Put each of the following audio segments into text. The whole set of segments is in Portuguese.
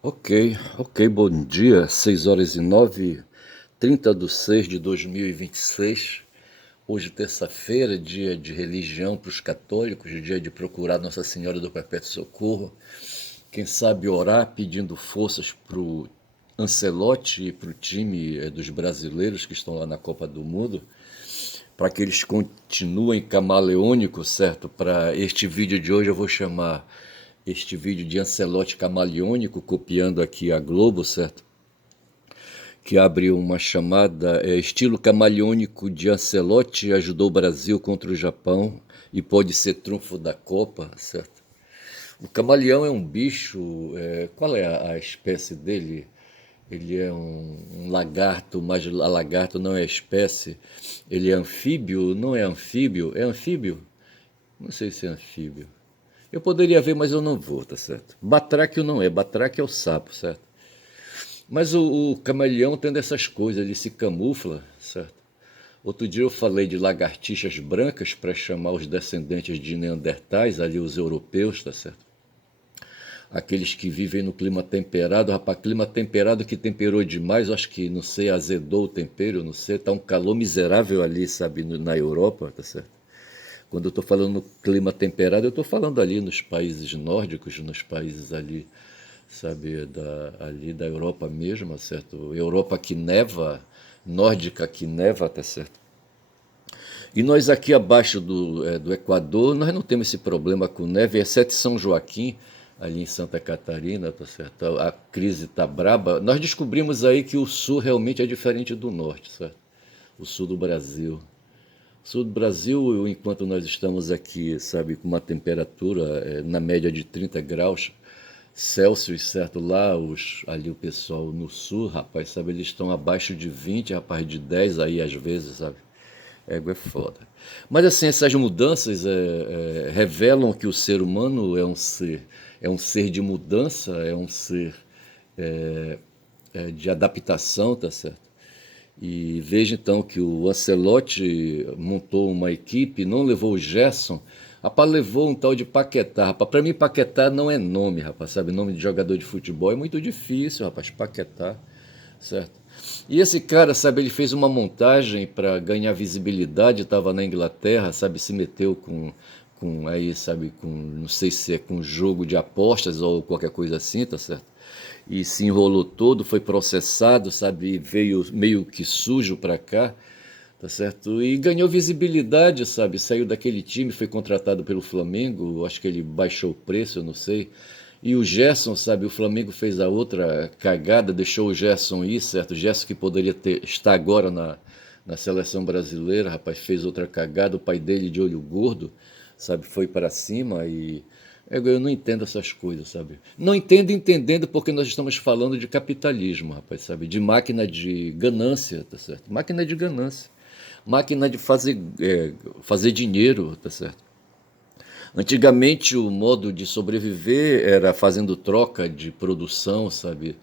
Ok, bom dia, 6h09, 30/6 de 2026. Hoje, terça-feira, dia de religião para os católicos, dia de procurar Nossa Senhora do Perpétuo Socorro. Quem sabe orar pedindo forças para o Ancelotti e para o time dos brasileiros que estão lá na Copa do Mundo, para que eles continuem camaleônicos, certo? Para este vídeo de hoje eu vou chamar este vídeo de Ancelotti camaleônico, copiando aqui a Globo, certo? Que abre uma chamada estilo camaleônico de Ancelotti ajudou o Brasil contra o Japão e pode ser trunfo da Copa, certo? O camaleão é um bicho, qual é a espécie dele? Ele é um lagarto, mas a lagarto não é espécie. Ele é anfíbio? Não é anfíbio? É anfíbio? Não sei se é anfíbio. Eu poderia ver, mas eu não vou, tá certo? Batráquio não é, batráquio é o sapo, certo? Mas o camaleão tem dessas coisas, ele se camufla, certo? Outro dia eu falei de lagartixas brancas para chamar os descendentes de Neandertais, ali os europeus, tá certo? Aqueles que vivem no clima temperado, rapaz, clima temperado que temperou demais, eu acho que, não sei, azedou o tempero, não sei, tá um calor miserável ali, sabe, na Europa, tá certo? Quando eu estou falando no clima temperado, eu estou falando ali nos países nórdicos, nos países ali, sabe, ali da Europa mesmo, tá certo? Europa que neva, nórdica que neva, tá certo? E nós aqui abaixo do Equador, nós não temos esse problema com neve, exceto São Joaquim, ali em Santa Catarina, tá certo? A crise tá braba. Nós descobrimos aí que o sul realmente é diferente do norte, certo? O sul do Brasil. O sul do Brasil, enquanto nós estamos aqui, sabe, com uma temperatura na média de 30 graus Celsius, certo? Lá, ali o pessoal no sul, rapaz, sabe, eles estão abaixo de 20, rapaz, de 10 aí às vezes, sabe? É foda. Mas assim, essas mudanças revelam que o ser humano é um ser de mudança, é um ser de adaptação, tá certo? E veja então que o Ancelotti montou uma equipe, não levou o Gerson, rapaz, levou um tal de Paquetá. Rapaz, para mim, Paquetá não é nome, rapaz, sabe? Nome de jogador de futebol é muito difícil, rapaz, Paquetá, certo? E esse cara, sabe, ele fez uma montagem para ganhar visibilidade, estava na Inglaterra, sabe, se meteu com aí, sabe, com, não sei se é com jogo de apostas ou qualquer coisa assim, tá certo? E se enrolou todo, foi processado, sabe, veio meio que sujo para cá, tá certo? E ganhou visibilidade, sabe? Saiu daquele time, foi contratado pelo Flamengo, acho que ele baixou o preço, eu não sei. E o Gerson, sabe, o Flamengo fez a outra cagada, deixou o Gerson ir, certo? O Gerson que poderia estar agora na seleção brasileira, rapaz, fez outra cagada, o pai dele de olho gordo, sabe, foi para cima e eu não entendo essas coisas, sabe? Não entendo entendendo porque nós estamos falando de capitalismo, rapaz, sabe? De máquina de ganância, tá certo? Máquina de ganância. Máquina de fazer dinheiro, tá certo? Antigamente o modo de sobreviver era fazendo troca de produção, sabe?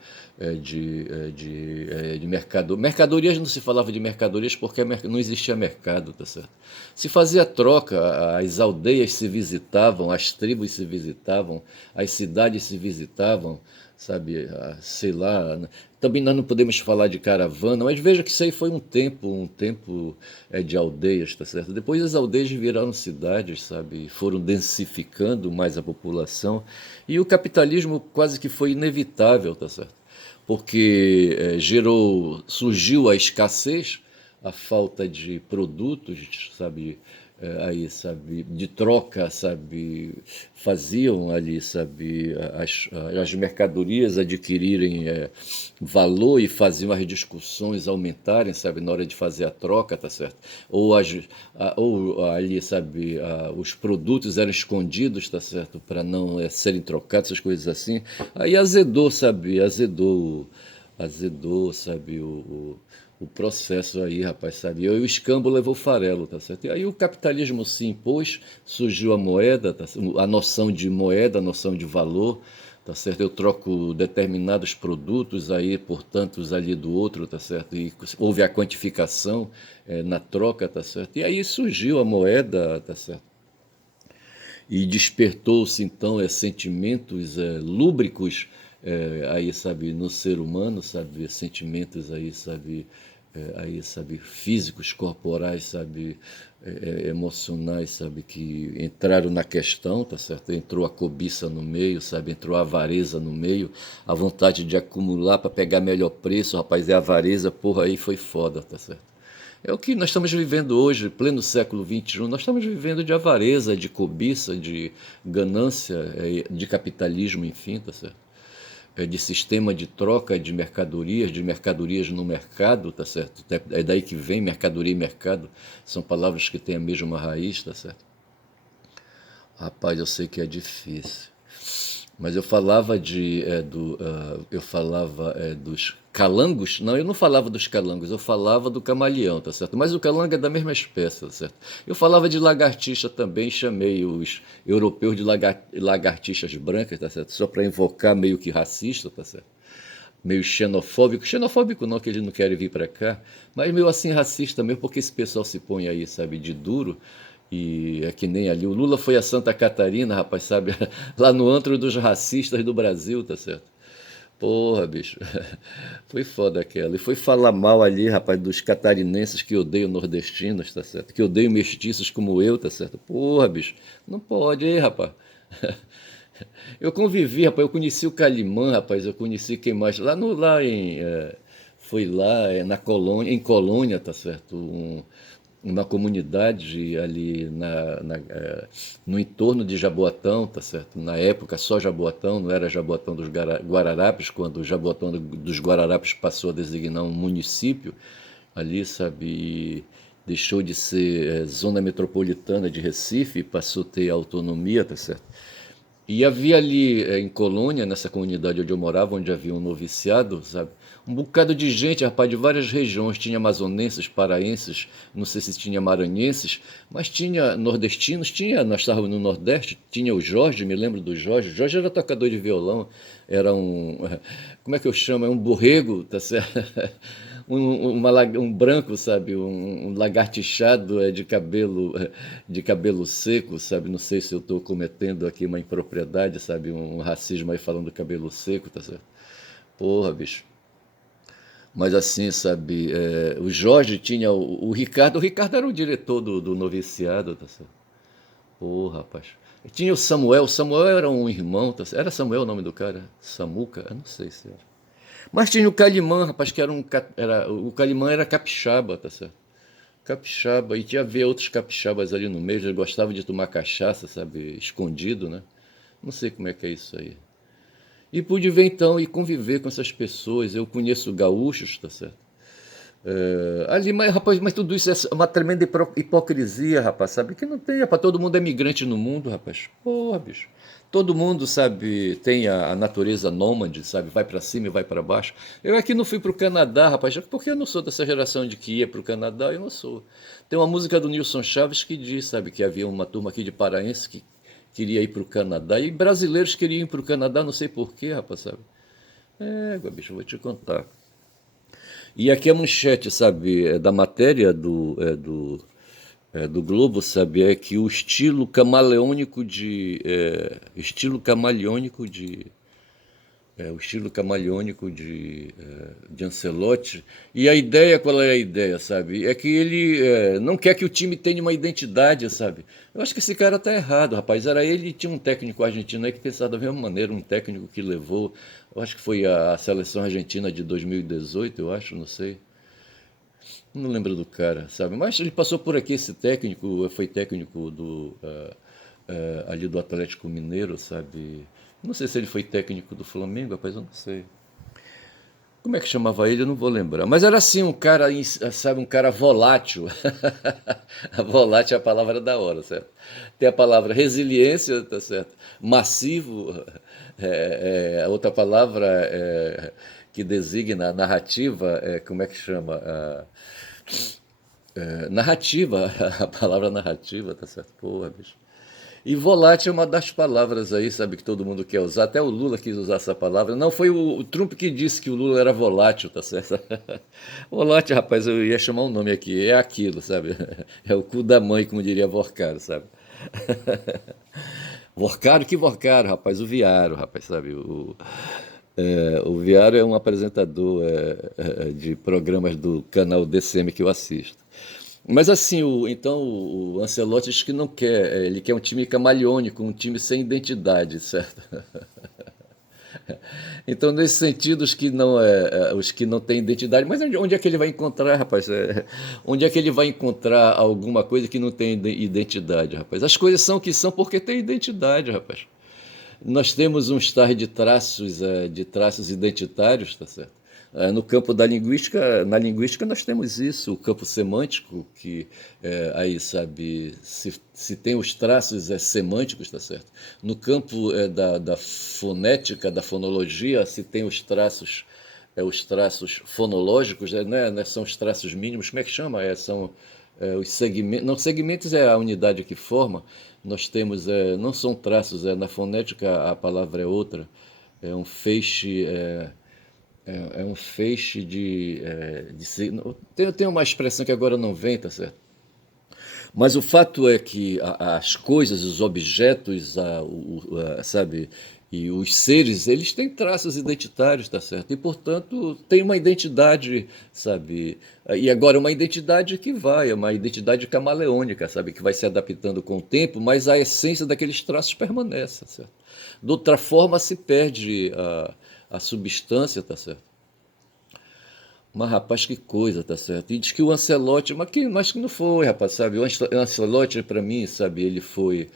De mercado. Mercadorias não se falava de mercadorias porque não existia mercado, tá certo? Se fazia troca, as aldeias se visitavam, as tribos se visitavam, as cidades se visitavam, sabe? Sei lá. Também nós não podemos falar de caravana, mas veja que isso aí foi um tempo de aldeias, tá certo? Depois as aldeias viraram cidades, sabe? Foram densificando mais a população e o capitalismo quase que foi inevitável, tá certo? Porque surgiu a escassez, a falta de produtos, sabe, aí, sabe, de troca, sabe, faziam ali, sabe, as mercadorias adquirirem valor e faziam as discussões aumentarem, sabe, na hora de fazer a troca, tá certo? Ou ali, sabe, os produtos eram escondidos, tá certo, para não serem trocados, essas coisas assim. Aí azedou, sabe, o processo aí, rapaz, sabe? E aí o escambo levou farelo, tá certo? E aí o capitalismo se impôs, surgiu a moeda, tá certo? A noção de moeda, a noção de valor, tá certo? Eu troco determinados produtos aí por tantos ali do outro, tá certo? E houve a quantificação na troca, tá certo? E aí surgiu a moeda, tá certo? E despertou-se então sentimentos lúbricos aí, sabe, no ser humano, sabe, sentimentos aí, sabe, físicos, corporais, sabe, emocionais, sabe, que entraram na questão, tá certo? Entrou a cobiça no meio, sabe, entrou a avareza no meio, a vontade de acumular para pegar melhor preço, rapaz, é avareza, porra, aí foi foda, tá certo? É o que nós estamos vivendo hoje, pleno século XXI, nós estamos vivendo de avareza, de cobiça, de ganância, de capitalismo, enfim, tá certo? De sistema de troca de mercadorias no mercado, tá certo? É daí que vem mercadoria e mercado, são palavras que têm a mesma raiz, tá certo? Rapaz, eu sei que é difícil. Mas eu falava eu falava dos calangos. Não, eu não falava dos calangos, eu falava do camaleão, tá certo? Mas o calango é da mesma espécie, tá certo? Eu falava de lagartixa também, chamei os europeus de lagartixas brancas, tá certo? Só para invocar meio que racista, tá certo? Meio xenofóbico. Xenofóbico não, que eles não querem vir para cá, mas meio assim racista mesmo, porque esse pessoal se põe aí, sabe, de duro. E é que nem ali. O Lula foi a Santa Catarina, rapaz, sabe? Lá no antro dos racistas do Brasil, tá certo? Porra, bicho. Foi foda aquela. E foi falar mal ali, rapaz, dos catarinenses que odeiam nordestinos, tá certo? Que odeiam mestiços como eu, tá certo? Porra, bicho. Não pode, hein, rapaz? Eu convivi, rapaz, eu conheci o Calimã, rapaz, eu conheci quem mais? Lá no, lá em. Foi lá na Colônia, em Colônia, tá certo? Uma comunidade ali no entorno de Jaboatão, tá certo? Na época só Jaboatão, não era Jaboatão dos Guararapes, quando o Jaboatão dos Guararapes passou a designar um município ali, sabe? E deixou de ser zona metropolitana de Recife e passou a ter autonomia, tá certo? E havia ali em Colônia, nessa comunidade onde eu morava, onde havia um noviciado, sabe? Um bocado de gente, rapaz, de várias regiões. Tinha amazonenses, paraenses, não sei se tinha maranhenses, mas tinha nordestinos, tinha, nós estávamos no Nordeste, tinha o Jorge, me lembro do Jorge. O Jorge era tocador de violão, era um, como é que eu chamo? É um borrego, tá certo? Um branco, sabe, um lagartixado de cabelo seco, sabe, não sei se eu estou cometendo aqui uma impropriedade, sabe, um racismo aí falando do cabelo seco, tá certo? Porra, bicho. Mas assim, sabe, o Jorge tinha o Ricardo era o diretor do noviciado, tá certo? Porra, rapaz. Tinha o Samuel era um irmão, tá certo? Era Samuel o nome do cara? Samuca? Eu não sei se era. Mas tinha o Calimã, rapaz, que o Calimã era capixaba, tá certo? Capixaba, e tinha ver outros capixabas ali no meio, eles gostavam de tomar cachaça, sabe, escondido, né? Não sei como é que é isso aí. E pude ver então e conviver com essas pessoas. Eu conheço gaúchos, tá certo? Ali, mas, rapaz, mas tudo isso é uma tremenda hipocrisia, rapaz, sabe? Que não tem, rapaz, todo mundo é migrante no mundo, rapaz. Porra, bicho. Todo mundo, sabe, tem a natureza nômade, sabe? Vai para cima e vai para baixo. Eu aqui não fui pro Canadá, rapaz, porque eu não sou dessa geração de que ia pro Canadá, eu não sou. Tem uma música do Nilson Chaves que diz, sabe, que havia uma turma aqui de paraense que queria ir pro Canadá e brasileiros queriam ir pro Canadá, não sei porquê, rapaz, sabe? Bicho, eu vou te contar. E aqui a manchete, sabe, da matéria do Globo, sabe, é que o estilo camaleônico de Ancelotti. E a ideia, qual é a ideia, sabe? É que ele não quer que o time tenha uma identidade, sabe? Eu acho que esse cara tá errado, rapaz. Era ele, tinha um técnico argentino aí que pensava da mesma maneira, um técnico que levou, eu acho que foi a seleção argentina de 2018, eu acho, não sei. Não lembro do cara, sabe? Mas ele passou por aqui, esse técnico, foi técnico ali do Atlético Mineiro, sabe? Não sei se ele foi técnico do Flamengo, rapaz, eu não sei. Como é que chamava ele? Eu não vou lembrar. Mas era assim, um cara, sabe, um cara volátil. A volátil é a palavra da hora, certo? Tem a palavra resiliência, tá certo? Massivo, a outra palavra que designa a narrativa, como é que chama? Narrativa, a palavra narrativa, tá certo? Porra, bicho. E volátil é uma das palavras aí, sabe, que todo mundo quer usar. Até o Lula quis usar essa palavra. Não, foi o Trump que disse que o Lula era volátil, tá certo? Volátil, rapaz, eu ia chamar um nome aqui. É aquilo, sabe? É o cu da mãe, como diria Vorcaro, sabe? Vorcaro, que Vorcaro, rapaz? O Viário, rapaz, sabe? O Viário é um apresentador de programas do canal DCM que eu assisto. Mas assim, então o Ancelotti diz que não quer, ele quer um time camaleônico, um time sem identidade, certo? Então, nesse sentido, os que não têm identidade, mas onde é que ele vai encontrar, rapaz? Onde é que ele vai encontrar alguma coisa que não tem identidade, rapaz? As coisas são o que são porque tem identidade, rapaz. Nós temos um estar de traços identitários, tá certo? No campo da linguística, na linguística nós temos isso, o campo semântico, que aí, sabe, se tem os traços semânticos, tá certo? No campo da fonética, da fonologia, se tem os traços fonológicos, né, são os traços mínimos, como é que chama? São os segmentos, não, segmentos é a unidade que forma, nós temos, não são traços, na fonética a palavra é outra, é um feixe, é um feixe tem uma expressão que agora não vem, tá certo? Mas o fato é que as coisas, os objetos, sabe, e os seres, eles têm traços identitários, tá certo? E, portanto, tem uma identidade, sabe? E agora uma identidade que vai, é uma identidade camaleônica, sabe? Que vai se adaptando com o tempo, mas a essência daqueles traços permanece, tá certo? De outra forma, se perde a substância, tá certo? Mas, rapaz, que coisa, tá certo? E diz que o Ancelotti, mas que não foi, rapaz, sabe? O Ancelotti, para mim, sabe, ele foi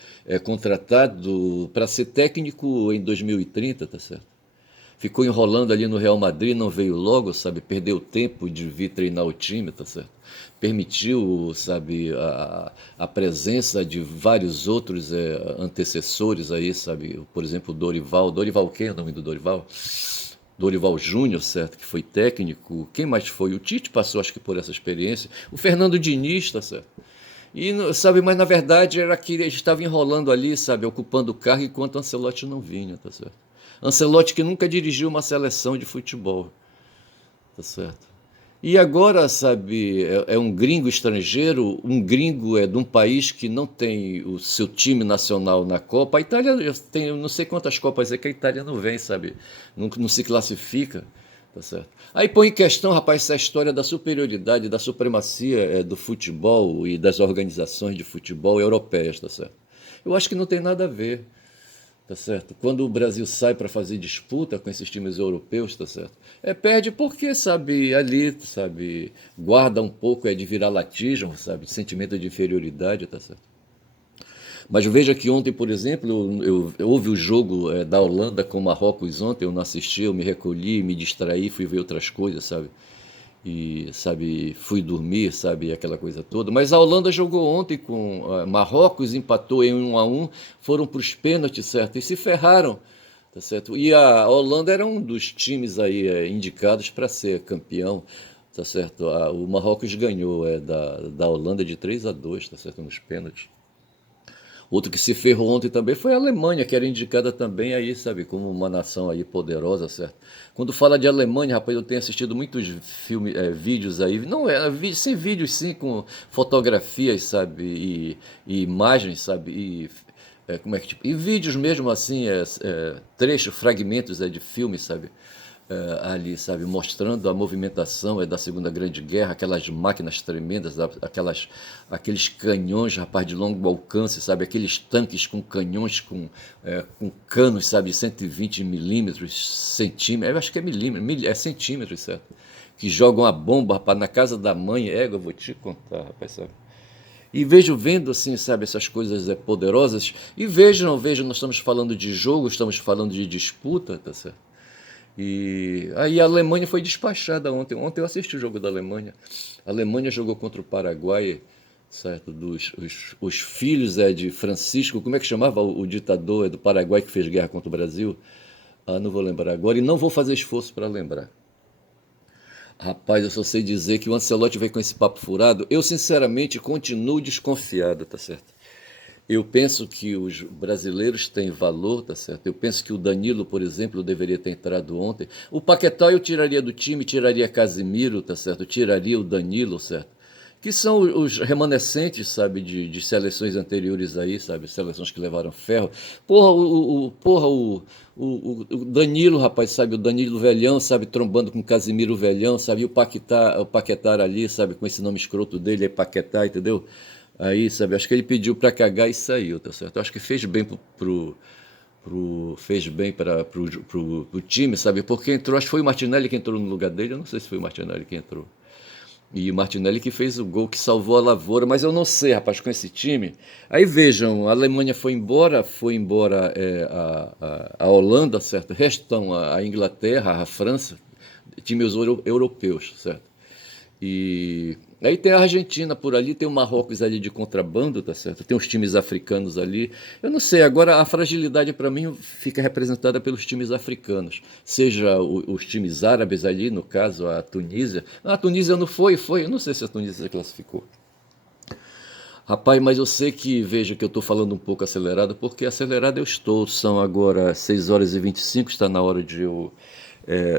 contratado para ser técnico em 2030, tá certo? Ficou enrolando ali no Real Madrid, não veio logo, sabe? Perdeu tempo de vir treinar o time, tá certo? Permitiu, sabe, a presença de vários outros antecessores aí, sabe? Por exemplo, o Dorival. Dorival, quem é o nome do Dorival? Dorival Júnior, certo, que foi técnico. Quem mais foi? O Tite passou, acho que, por essa experiência. O Fernando Diniz, tá certo. E, sabe, mas na verdade era que ele estava enrolando ali, sabe, ocupando o cargo enquanto Ancelotti não vinha, tá certo? Ancelotti que nunca dirigiu uma seleção de futebol, tá certo? E agora, sabe, é um gringo estrangeiro, um gringo de um país que não tem o seu time nacional na Copa. A Itália tem, eu não sei quantas Copas é que a Itália não vem, sabe? Não se classifica, tá certo? Aí põe em questão, rapaz, essa história da superioridade, da supremacia do futebol e das organizações de futebol europeias, tá certo? Eu acho que não tem nada a ver. Tá certo? Quando o Brasil sai para fazer disputa com esses times europeus, tá certo? Perde porque, sabe, ali, sabe, guarda um pouco de viralatismo, sabe, de sentimento de inferioridade, tá certo? Mas veja que ontem, por exemplo, eu houve o jogo da Holanda com o Marrocos ontem, eu não assisti, eu me recolhi, me distraí, fui ver outras coisas, sabe? E, sabe, fui dormir, sabe, aquela coisa toda. Mas a Holanda jogou ontem com Marrocos, empatou em 1-1, foram para os pênaltis, certo? E se ferraram, tá certo? E a Holanda era um dos times aí indicados para ser campeão, tá certo? O Marrocos ganhou da Holanda de 3-2, tá certo? Nos pênaltis. Outro que se ferrou ontem também foi a Alemanha, que era indicada também aí, sabe, como uma nação aí poderosa, certo? Quando fala de Alemanha, rapaz, eu tenho assistido muitos filmes, vídeos aí, não sem vídeos sim, com fotografias, sabe, e imagens, sabe, como é que tipo, e vídeos mesmo assim, trechos, fragmentos de filmes, sabe? Ali, sabe, mostrando a movimentação da Segunda Grande Guerra, aquelas máquinas tremendas, aqueles canhões, rapaz, de longo alcance, sabe, aqueles tanques com canhões com canos, sabe, 120 milímetros, centímetros, eu acho que é milímetros, é centímetros, certo? Que jogam a bomba, rapaz, na casa da mãe, eu vou te contar, rapaz, sabe? E vendo assim, sabe, essas coisas poderosas, e vejam, nós estamos falando de jogo, estamos falando de disputa, tá certo? E aí a Alemanha foi despachada ontem. Ontem eu assisti o jogo da Alemanha. A Alemanha jogou contra o Paraguai, certo? Os filhos de Francisco, como é que chamava o ditador do Paraguai que fez guerra contra o Brasil? Não vou lembrar agora e não vou fazer esforço para lembrar. Rapaz, eu só sei dizer que o Ancelotti veio com esse papo furado. Eu, sinceramente, continuo desconfiado, tá certo? Eu penso que os brasileiros têm valor, tá certo? Eu penso que o Danilo, por exemplo, deveria ter entrado ontem. O Paquetá eu tiraria do time, tiraria Casimiro, tá certo? Eu tiraria o Danilo, certo? que são os remanescentes, sabe, de seleções anteriores aí, sabe, seleções que levaram ferro. O Danilo, rapaz, sabe, o Danilo Velhão, sabe, trombando com o Casimiro Velhão, sabe, e o Paquetá ali, sabe, com esse nome escroto dele, é Paquetá, entendeu? Aí, sabe, acho que ele pediu para cagar e saiu, tá certo? Eu acho que fez bem fez bem para pro time, sabe? Porque entrou, acho que foi o Martinelli que entrou no lugar dele, eu não sei se foi o Martinelli que entrou. E o Martinelli que fez o gol que salvou a lavoura, mas eu não sei, rapaz, com esse time. Aí vejam, a Alemanha foi embora a Holanda, certo? Restam a Inglaterra, a França, times europeus, certo? E aí tem a Argentina por ali, tem o Marrocos ali de contrabando, tá certo? Tem os times africanos ali. Eu não sei, agora a fragilidade para mim fica representada pelos times africanos, seja os times árabes ali, no caso a Tunísia. A Tunísia não foi, eu não sei se a Tunísia se classificou. Rapaz, mas eu sei que, veja que eu estou falando um pouco acelerado, porque acelerado eu estou. São agora 6h25, está na hora de eu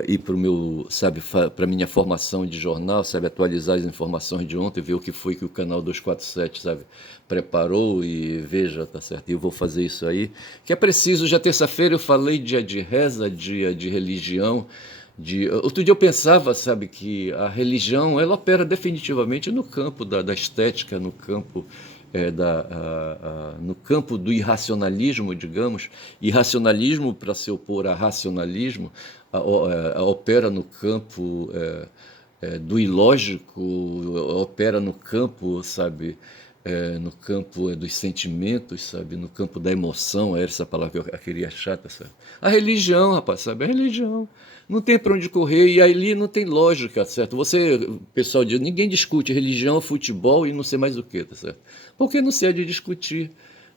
ir para o meu, sabe, para minha formação de jornal, sabe, atualizar as informações de ontem, ver o que foi que o canal 247, sabe, preparou e veja, tá certo? E eu vou fazer isso aí. Que é preciso, já terça-feira eu falei dia de reza, dia de religião. Outro dia eu pensava, sabe, que a religião ela opera definitivamente no campo da estética, no campo no campo do irracionalismo, digamos. Irracionalismo, para se opor a racionalismo, opera no campo do ilógico, opera no campo, sabe, no campo dos sentimentos, sabe, no campo da emoção, era essa palavra que eu queria chata, sabe? A religião, rapaz, sabe, a religião. Não tem para onde correr e ali não tem lógica, certo? Você, o pessoal diz, ninguém discute religião, futebol e não sei mais o que, tá certo? Porque não se há de discutir,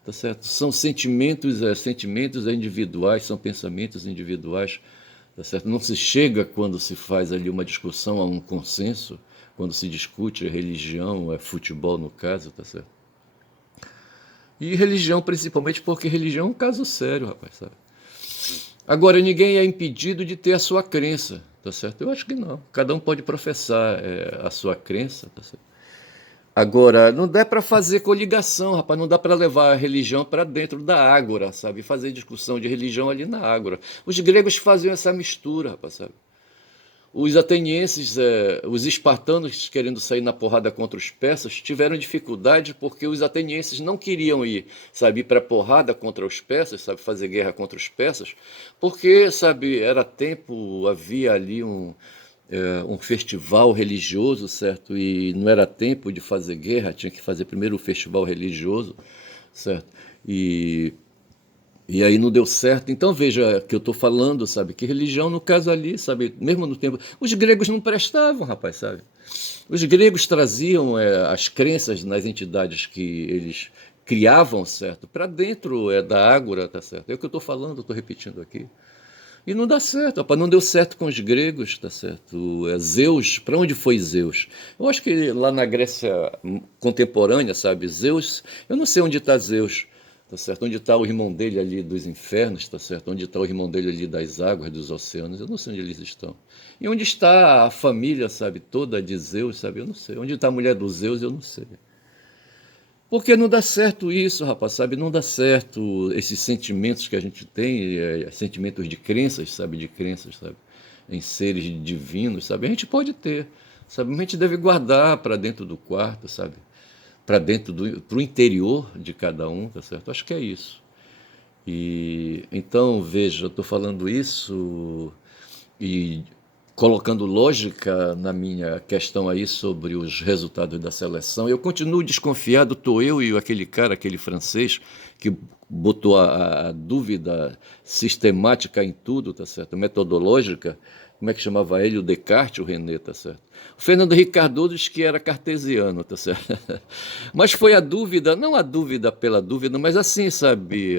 tá certo? São sentimentos individuais, são pensamentos individuais, tá certo? Não se chega quando se faz ali uma discussão a um consenso, quando se discute religião, futebol no caso, tá certo? E religião principalmente porque religião é um caso sério, rapaz, sabe? Agora, ninguém é impedido de ter a sua crença, tá certo? Eu acho que não. Cada um pode professar a sua crença, tá certo? Agora, não dá para fazer coligação, rapaz, não dá para levar a religião para dentro da ágora, sabe? Fazer discussão de religião ali na ágora. Os gregos faziam essa mistura, rapaz, sabe? Os atenienses, os espartanos querendo sair na porrada contra os persas, tiveram dificuldade porque os atenienses não queriam ir, sabe, ir para porrada contra os persas, sabe, fazer guerra contra os persas, porque, sabe, era tempo, havia ali um festival religioso, certo? E não era tempo de fazer guerra, tinha que fazer primeiro o festival religioso, certo? E aí não deu certo. Então veja que eu estou falando, sabe? Que religião, no caso ali, sabe? Mesmo no tempo. Os gregos não prestavam, rapaz, sabe? Os gregos traziam as crenças nas entidades que eles criavam, certo? Para dentro da ágora, tá certo? É o que eu estou falando, estou repetindo aqui. E não dá certo, rapaz. Não deu certo com os gregos, tá certo? Zeus, para onde foi Zeus? Eu acho que lá na Grécia contemporânea, sabe? Zeus, eu não sei onde está Zeus. Tá certo? Onde está o irmão dele ali dos infernos, tá certo? Onde está o irmão dele ali das águas, dos oceanos, eu não sei onde eles estão. E onde está a família, sabe, toda de Zeus, sabe, eu não sei. Onde está a mulher dos Zeus, eu não sei. Porque não dá certo isso, rapaz, sabe, não dá certo esses sentimentos que a gente tem, sentimentos de crenças, sabe, em seres divinos, sabe, a gente pode ter, sabe, mas a gente deve guardar para dentro do quarto, sabe, para dentro para o interior de cada um, tá certo? Acho que é isso. E então, veja, eu estou falando isso e colocando lógica na minha questão aí sobre os resultados da seleção. Eu continuo desconfiado, estou eu e aquele cara, aquele francês, que botou a dúvida sistemática em tudo, tá certo? Metodológica, como é que chamava ele? O Descartes, o René, tá certo? O Fernando Henrique Cardoso disse que era cartesiano, tá certo? Mas foi a dúvida, não a dúvida pela dúvida, mas assim, sabe,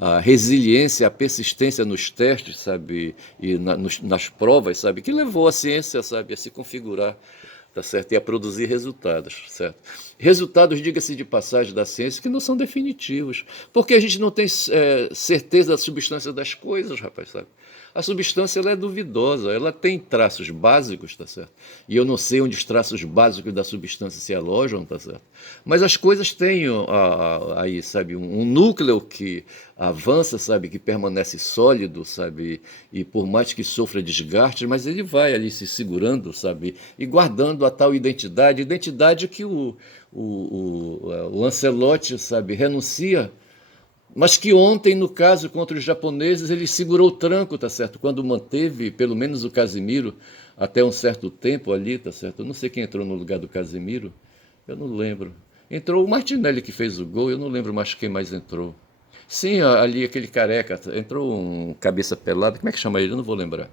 a resiliência, a persistência nos testes, sabe, e nas provas, sabe, que levou a ciência, sabe, a se configurar, tá certo, e a produzir resultados, certo. Resultados, diga-se de passagem, da ciência que não são definitivos, porque a gente não tem certeza da substância das coisas, rapaz, sabe. A substância ela é duvidosa, ela tem traços básicos, tá certo? E eu não sei onde os traços básicos da substância se alojam, tá certo? Mas as coisas têm aí, sabe, um núcleo que avança, sabe, que permanece sólido, sabe, e por mais que sofra desgastes, mas ele vai ali se segurando, sabe, e guardando a tal identidade, identidade que o Lancelotti, sabe, renuncia, mas que ontem, no caso contra os japoneses, ele segurou o tranco, tá certo? Quando manteve, pelo menos o Casimiro, até um certo tempo ali, tá certo? Eu não sei quem entrou no lugar do Casimiro, eu não lembro. Entrou o Martinelli que fez o gol, eu não lembro mais quem mais entrou. Sim, ali aquele careca, entrou um cabeça pelada, como é que chama ele? Eu não vou lembrar.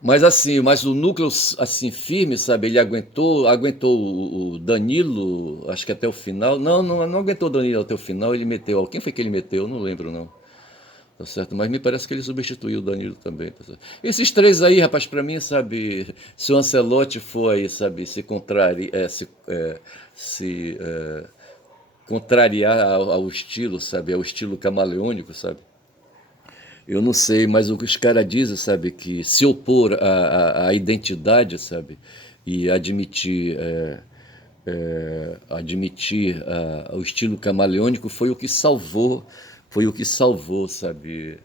Mas assim, mas o núcleo assim firme, sabe? Ele aguentou o Danilo, acho que até o final. Não aguentou o Danilo até o final, ele meteu. Quem foi que ele meteu? Eu não lembro não. Tá certo? Mas me parece que ele substituiu o Danilo também, tá certo? Esses três aí, rapaz, para mim, sabe, se o Ancelotti for aí, sabe, se contrariar ao estilo, sabe, ao estilo camaleônico, sabe? Eu não sei, mas o que os caras dizem, sabe, que se opor à identidade, sabe, e admitir o estilo camaleônico foi o que salvou, sabe.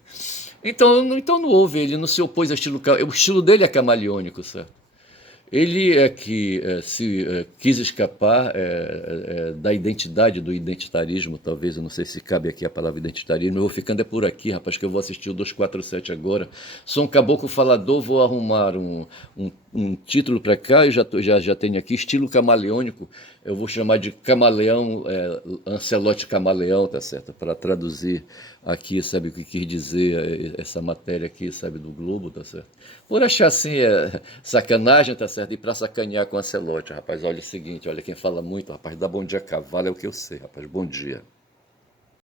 Então não houve, ele não se opôs ao estilo, o estilo dele é camaleônico, certo? Ele é que se quis escapar da identidade, do identitarismo, talvez, eu não sei se cabe aqui a palavra identitarismo, eu vou ficando por aqui, rapaz, que eu vou assistir o 247 agora. Sou um caboclo falador, vou arrumar um título para cá, eu já tenho aqui, estilo camaleônico, eu vou chamar de camaleão, Ancelotti camaleão, tá certo? Para traduzir aqui, sabe, o que quis dizer essa matéria aqui, sabe, do Globo, tá certo? Por achar assim, sacanagem, tá certo? E para sacanear com o Ancelotti, rapaz, olha o seguinte, olha, quem fala muito, rapaz, dá bom dia a cavalo é o que eu sei, rapaz, bom dia.